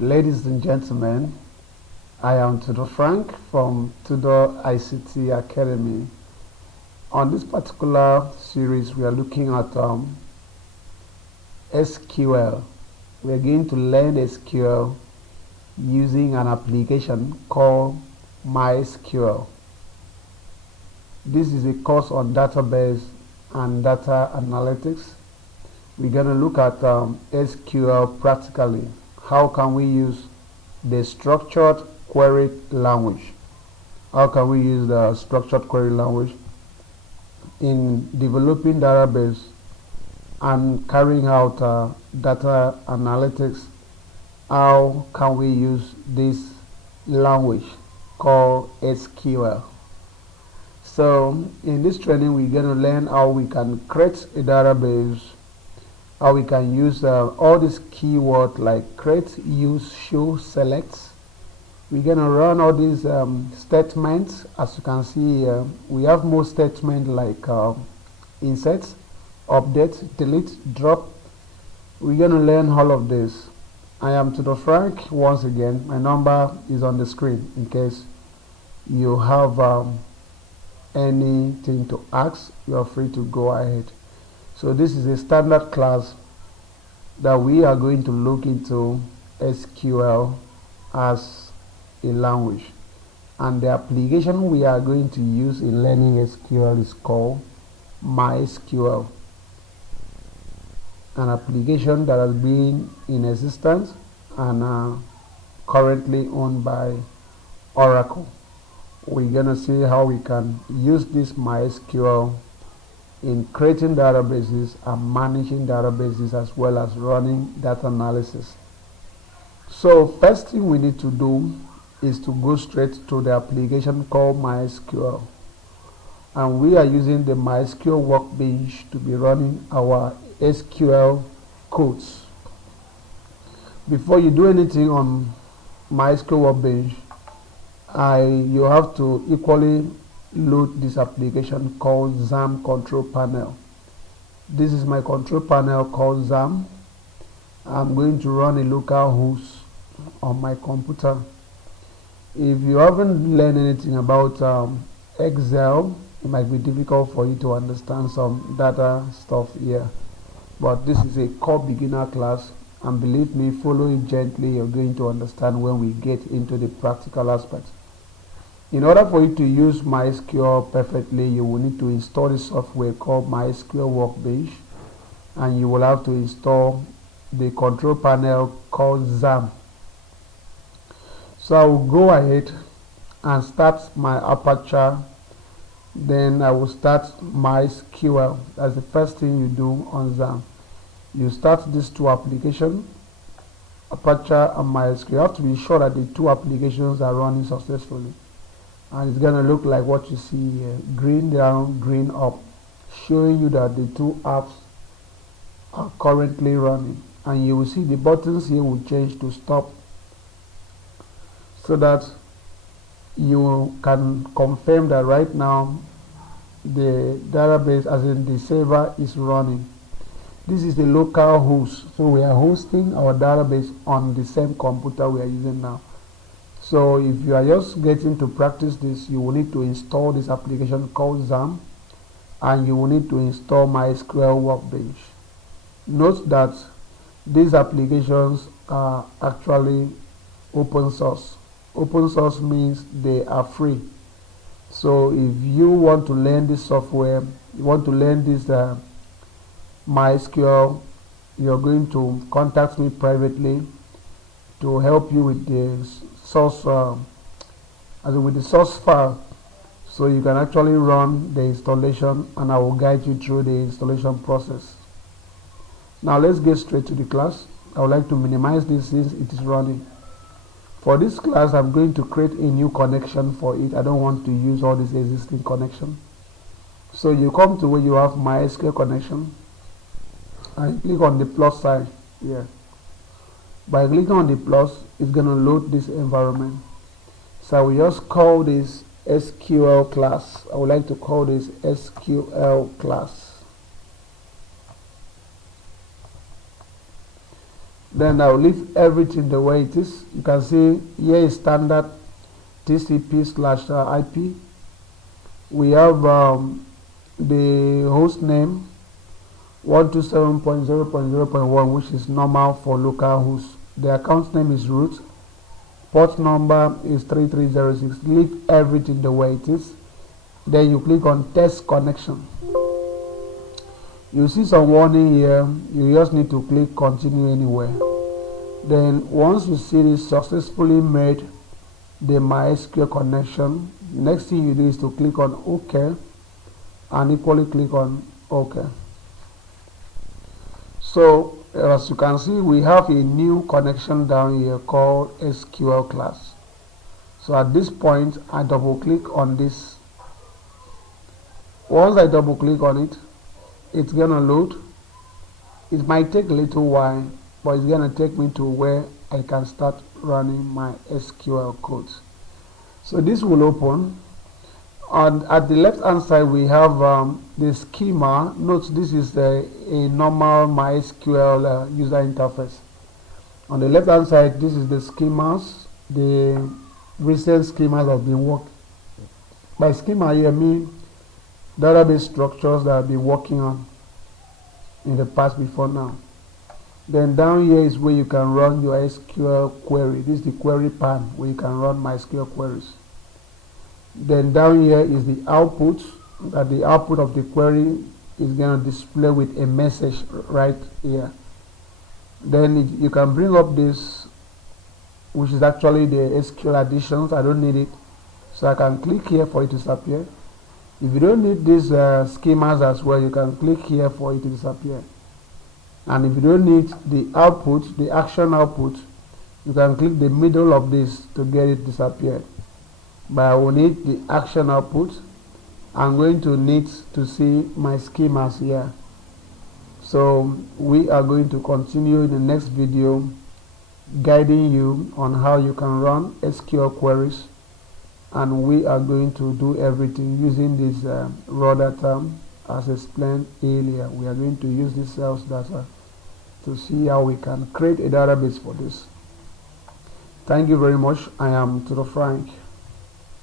Ladies and gentlemen, I am Tudor Frank from Tudor ICT Academy. On this particular series, we are looking at SQL. We are going to learn SQL using an application called MySQL. This is a course on database and data analytics. We're going to look at SQL practically. How can we use the structured query language? How can we use the structured query language in developing database and carrying out data analytics? How can we use this language called SQL? So in this training, we're going to learn how we can create a database, how we can use all these keywords like create, use, show, select. We're going to run all these statements. As you can see here, we have more statements like insert, update, delete, drop. We're going to learn all of this. I am Tudor Frank. Once again, my number is on the screen in case you have anything to ask. You are free to go ahead. So this is a standard class that we are going to look into SQL as a language, and the application we are going to use in learning SQL is called MySQL, an application that has been in existence and currently owned by Oracle. We're going to see how we can use this MySQL in creating databases and managing databases as well as running data analysis. So first thing we need to do is to go straight to the application called MySQL, and we are using the MySQL workbench to be running our SQL codes. Before you do anything on MySQL workbench, you have to equally load this application called XAMPP control panel. This is my control panel called XAMPP. I'm going to run a local host on my computer. If you haven't learned anything about Excel, it might be difficult for you to understand some data stuff here, but this is a core beginner class, and believe me, follow it gently. You're going to understand when we get into the practical aspects. In order for you to use MySQL perfectly, you will need to install the software called MySQL Workbench, and you will have to install the control panel called XAMPP. So I will go ahead and start my aperture. Then I will start MySQL. That's the first thing you do on XAMPP. You start these two applications, Aperture and MySQL. You have to be sure that the two applications are running successfully. And it's going to look like what you see here, green down, green up, showing you that the two apps are currently running. And you will see the buttons here will change to stop, so that you can confirm that right now the database, as in the server, is running. This is the local host, so we are hosting our database on the same computer we are using now. So if you are just getting to practice this, you will need to install this application called XAMPP, and you will need to install MySQL Workbench. Note that these applications are actually open source. Open source means they are free. So if you want to learn this software, you want to learn this MySQL, you're going to contact me privately to help you with the source, with the source file, so you can actually run the installation, and I will guide you through the installation process. Now let's get straight to the class. I would like to minimize this since it is running. For this class, I'm going to create a new connection for it. I don't want to use all this existing connection. So you come to where you have MySQL connection, and click on the plus sign here. By clicking on the plus, it's going to load this environment. So I will just call this SQL class. I would like to call this SQL class. Then I'll leave everything the way it is. You can see here is standard TCP/IP. We have the host name 127.0.0.1, which is normal for local hosts. The account name is root. Port number is 3306. Leave everything the way it is. Then you click on test connection. You see some warning here. You just need to click continue anywhere. Then once you see this successfully made the MySQL connection, next thing you do is to click on OK and equally click on OK. So as you can see, we have a new connection down here called SQL Class. So at this point, I double click on this. Once I double click on it, it's gonna load. It might take a little while, but it's gonna take me to where I can start running my SQL codes. So this will open, and at the left hand side we have the schema. Note this is a normal MySQL user interface. On the left hand side, this is the schemas. The recent schemas have been worked. By schema here I mean database structures that I've been working on in the past before now. Then down here is where you can run your SQL query. This is the query pan where you can run MySQL queries. Then down here is the output, that the output of the query is going to display with a message right here. Then you can bring up this, which is actually the SQL additions. I don't need it, so I can click here for it to disappear. If you don't need these schemas as well, you can click here for it to disappear. And if you don't need the output, the action output, you can click the middle of this to get it disappeared. But I will need the action output. I'm going to need to see my schemas here. So we are going to continue in the next video guiding you on how you can run SQL queries, and we are going to do everything using this raw data as explained earlier. We are going to use this sales data to see how we can create a database for this. Thank you very much. I am Tutor Frank.